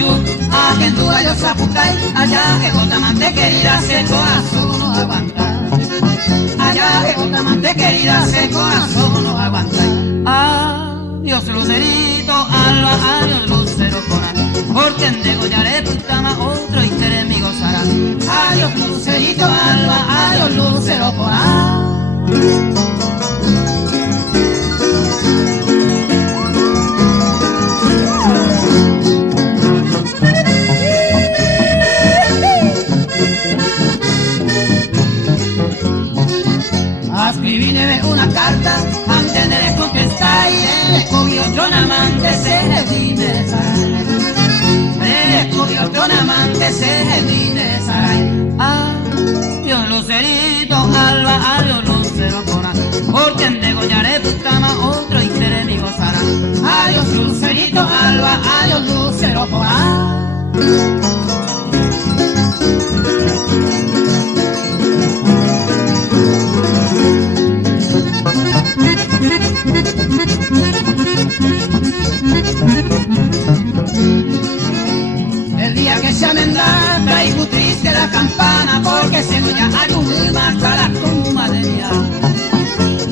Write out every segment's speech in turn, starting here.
Aguayú, Agendúa, yo Zapucay, allá que Botamante querida, ese corazón no aguanta. Allá que Botamante querida, ese corazón no aguanta. Adiós Lucerito, alba, adiós Lucero Cora, porque en degollaré putama otro interés mi gozará. Adiós Lucerito, alba, adiós Lucero Cora. Escribíle una carta antes de contestar y él escogió otro amante, se le vine Saray. Él escogió otro amante, se le vine Saray. Adiós Lucerito, alba, adiós Lucero Cora, porque en degollaré putama otro interés mi gozará. Adiós Lucerito, alba, adiós Lucero Cora. El día que se amenda traigo triste la campana, porque se goya arruma hasta la tumba de mi alma.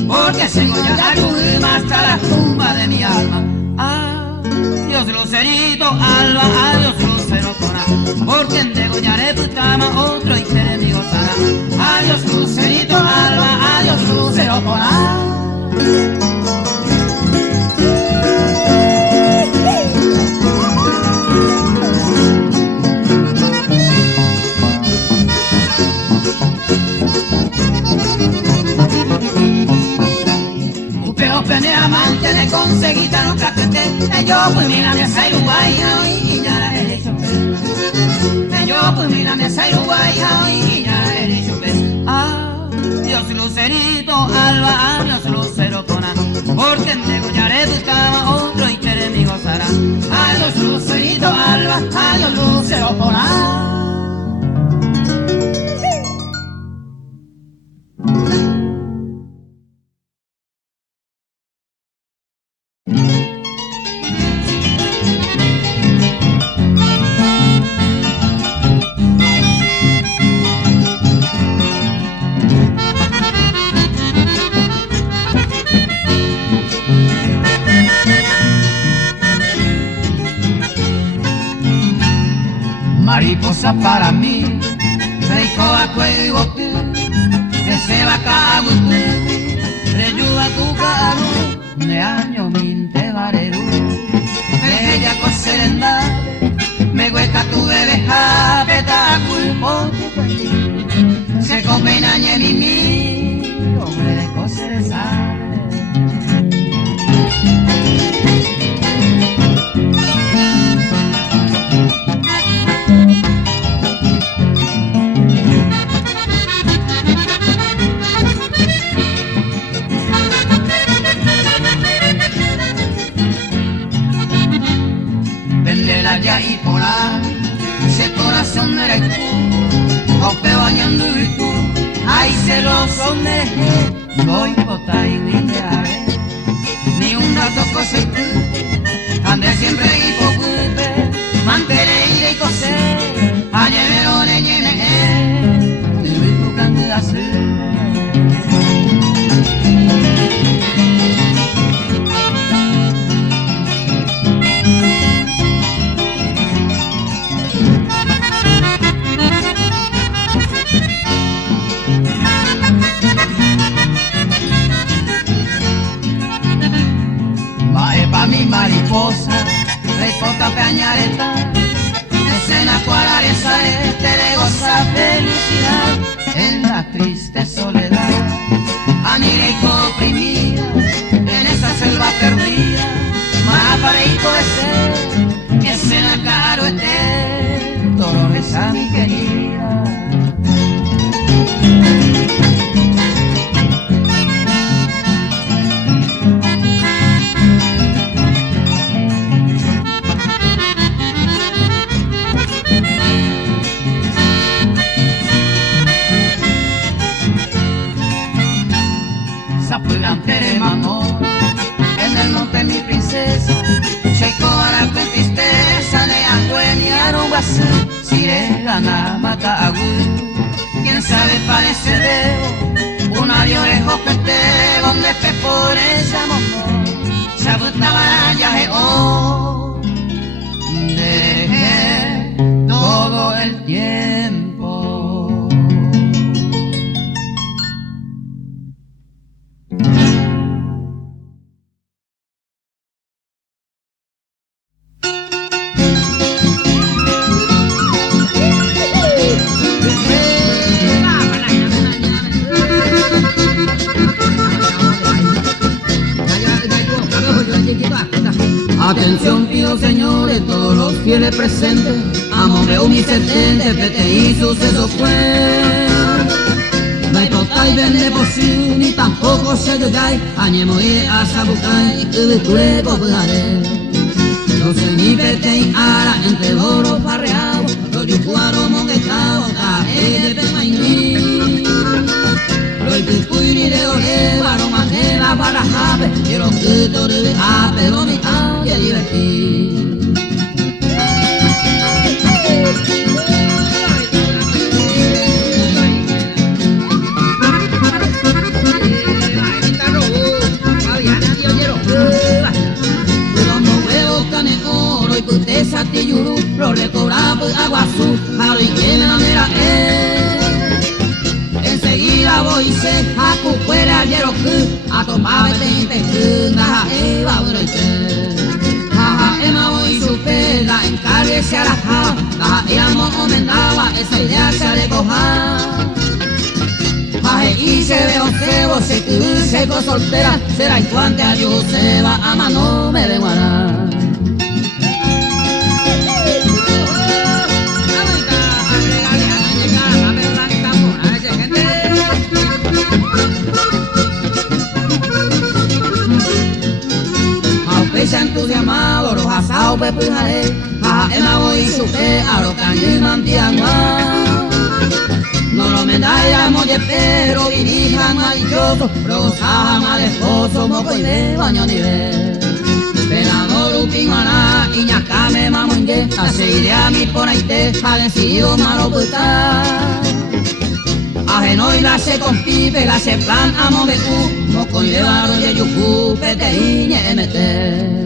Porque se goya arruma hasta la tumba de mi alma. Adiós Lucerito, alba, adiós Lucero Cora, porque en degollaré putama otro interés mi gozará. Adiós Lucerito, alba, adiós Lucero Cora. Pene amante le conseguí tan otra que yo pues mira me sai uruguaya y ya la he hecho yo pues mira me sai uruguaya y ya la he hecho adiós Lucerito, alba, adiós Lucero Cora, porque en degollaré buscaba otro interés mi gozará. Adiós Lucerito, alba, adiós Lucero Cora. Mariposa para mí, reiko a cuello que se va a cabo reyuda tu caro, me año minte barero, bella coserenda, me hueca tu bebé japeta culpo tu peli, se combinañe mi, hombre de cosereza. Allá y por ahí, ese corazón eres tú, ope bañando y tú, ay celoso me voy bota y ni te haré, ni un rato cose tú, ande siempre y pocupe, mantener y coser, a llevero de ñeme, y tu candidatura. Mi mariposa, reipota peñareta, escena cuararesa, te de goza felicidad en la triste soledad, anira y comprimida en esa selva perdida, más pareito de ser, escena caro este, toro esa mi querida. Zapulante mamor, en el monte mi princesa, Checo con tristeza de agüe gana mata a quién sabe parece dedo un adiós lejos que esté donde esté por esa mono se abotaba ya dejé todo el tiempo. Atención pido señores, todos los fieles presentes, amore un setente, PTI suceso fue. No hay total vende posible, ni tampoco se dudai, añemo y asabucay, y luego bujaré. No sé ni PTI ara, entre oro farreado, lo dijuaro mongetao, cae de pemaini. Lo picuiri de oleva, no manera para jabe, y los gritos de ape, lo mitad y divertir. Satiyuru, lo recoraba agua azul, a y que me la mera enseguida voy se a cucuera yero a tomar el naja eva ema voy su pela encárguese a la java, naja ella no comentaba, esa idea se le coja. Y se ve un cebo, se quedó seco soltera, será incuante a Dios se va a mano me vengo a dar. Entusiasmado, los asados pepujaré, a ema voy y supe, a los caños mantiangua. No lo me da molle pero dirijan maravilloso, rosajan al esposo, moco y de baño nivel. Penador upinguaná, iñacame mamonye, a seguiré a mi ponaite, a decidido malo puta. Ajeno y la se compipe, la se plan a movecu, moco y de barro y yucu, pete y ñemete.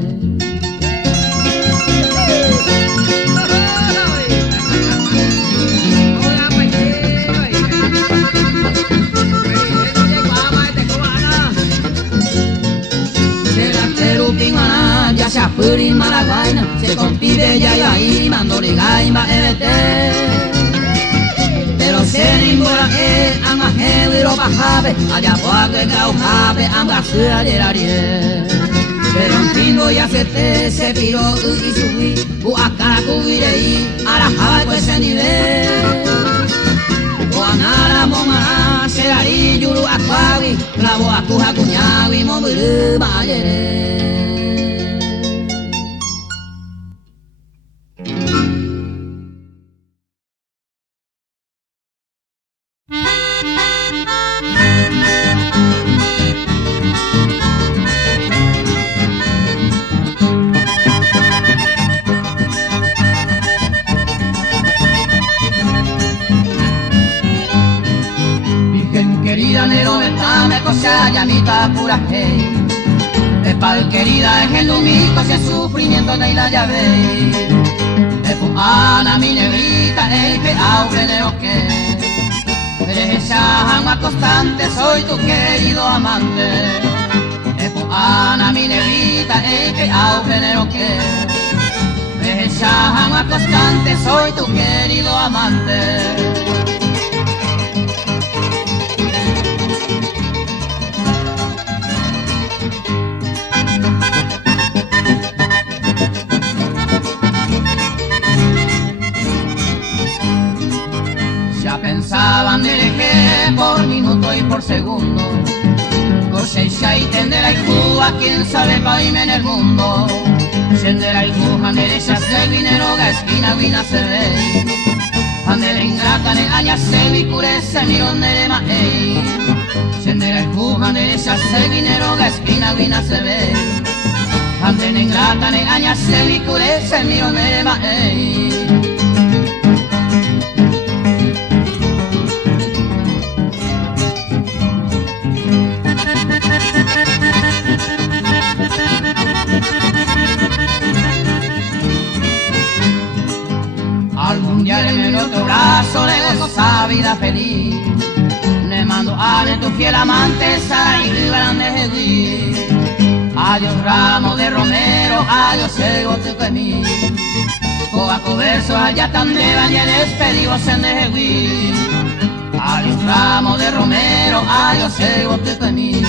Ya se apuri maraguaina, se compide ya y ahí, mandori gaima evete. Pero se rimbora ama heviro bajabe, allá poaque gaujabe, amba se ayerarie. Pero un pingo ya se piró y subí, uakara kubirei, arajaba pues ese nivel. Oanara momara, serari yuru akwawi, clavo akuja cuñawi, mobiru mayere. Llamita pura hey, es pal querida es el lumito, si el sufrimiento de la llave. Es ana mi negrita, el pe aure de lo que eres esa agua constante, soy tu querido amante. Es ana mi negrita, el pe aure de lo que eres esa agua constante, soy tu querido amante. Pensaban de que por minuto y por segundo cosecha y tendera y juga, quién sabe paime en el mundo. Sendera y juja derecha se vineroga esquina vina se ve. Andele ingrata ne aña se vicure se mirón de ma ei. Sendera y juja derecha se vineroga esquina vina se ve. Andele ingrata ne aña se vicure se mirón de ma ei. Ya en el otro brazo le gozo esa vida feliz. Le mando a tu fiel amante, Sara y grande Jesús. Adiós ramo de romero, adiós el bote que mí. Coaco verso allá tan de bañe despedidos en de Jesús. Adiós ramo de romero, adiós el bote que mí.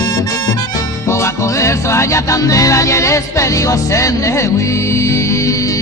Coaco verso allá tan de bañe despedidos en de Jesús.